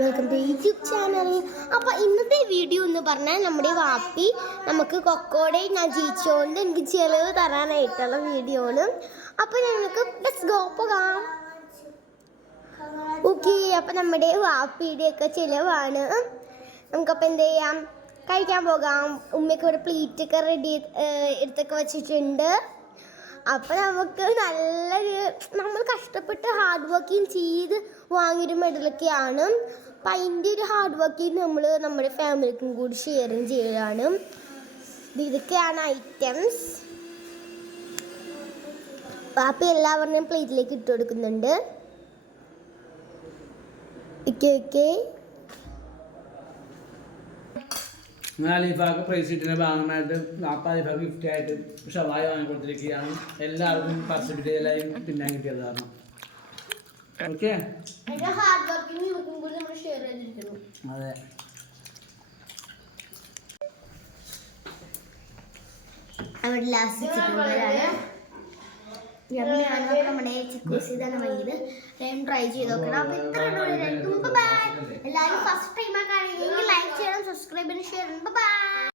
Welcome to YouTube channel. അപ്പോൾ ഇന്നത്തെ video എന്ന് പറഞ്ഞാൽ നമ്മുടെ വാപ്പി നമുക്ക് കൊക്കോടെ ഞാൻ ജീവിച്ചുകൊണ്ട് എനിക്ക് ചിലവ് തരാനായിട്ടുള്ള വീഡിയോ ആണ്. അപ്പോൾ ഞങ്ങൾക്ക് ലെറ്റ്സ് ഗോ പോകാം. ഓക്കെ, അപ്പോൾ നമ്മുടെ വാപ്പിയുടെയൊക്കെ ചിലവാണ്. നമുക്കപ്പോൾ എന്ത് ചെയ്യാം, കഴിക്കാൻ പോകാം. ഉമ്മയൊക്കെ ഇവിടെ പ്ലേറ്റൊക്കെ റെഡി എടുത്തൊക്കെ വെച്ചിട്ടുണ്ട്. അപ്പോൾ നമുക്ക് നല്ലൊരു നമ്മൾ കഷ്ടപ്പെട്ട് ഹാർഡ് വർക്കിങ് ചെയ്ത് വാങ്ങിയൊരു മെഡലൊക്കെയാണ്. അപ്പം അതിൻ്റെ ഒരു ഹാർഡ് വർക്കിങ് നമ്മൾ നമ്മുടെ ഫാമിലിക്കും കൂടി ഷെയറും ചെയ്യലാണ്. ഇതൊക്കെയാണ് ഐറ്റംസ്. പാപ്പ എല്ലാവരുടെയും പ്ലേറ്റിലേക്ക് ഇട്ട് കൊടുക്കുന്നുണ്ട്. ഓക്കെ ഓക്കെ, അലീഫാക്ക് പ്രൈസ് കിട്ടുന്ന ഭാഗമായിട്ട് അലീഫാക്ക് ഗിഫ്റ്റ് ആയിട്ട് ഷവായ വാങ്ങിക്കൊടുത്തിരിക്കുകയാണ്. എല്ലാവർക്കും പാർട്ടിസിപ്പേറ്റ് എല്ലാവരും പിന്നാൻ കിട്ടിയത് കാരണം. ഓക്കെ, അതെ. അവിടെ ലാസ്റ്റ് നമ്മുടെ ചിക്കോസ് ഇതാണ് വാങ്ങിയത്. എല്ലാവരും ട്രൈ ചെയ്ത് നോക്കണം. അപ്പോൾ ഇത്ര എല്ലാവരും ഫസ്റ്റ് ടൈം ആണെങ്കിൽ ലൈക്ക് ചെയ്യണം, സബ്സ്ക്രൈബ് ചെയ്യണം, ഷെയർ ചെയ്യണം. ബൈ.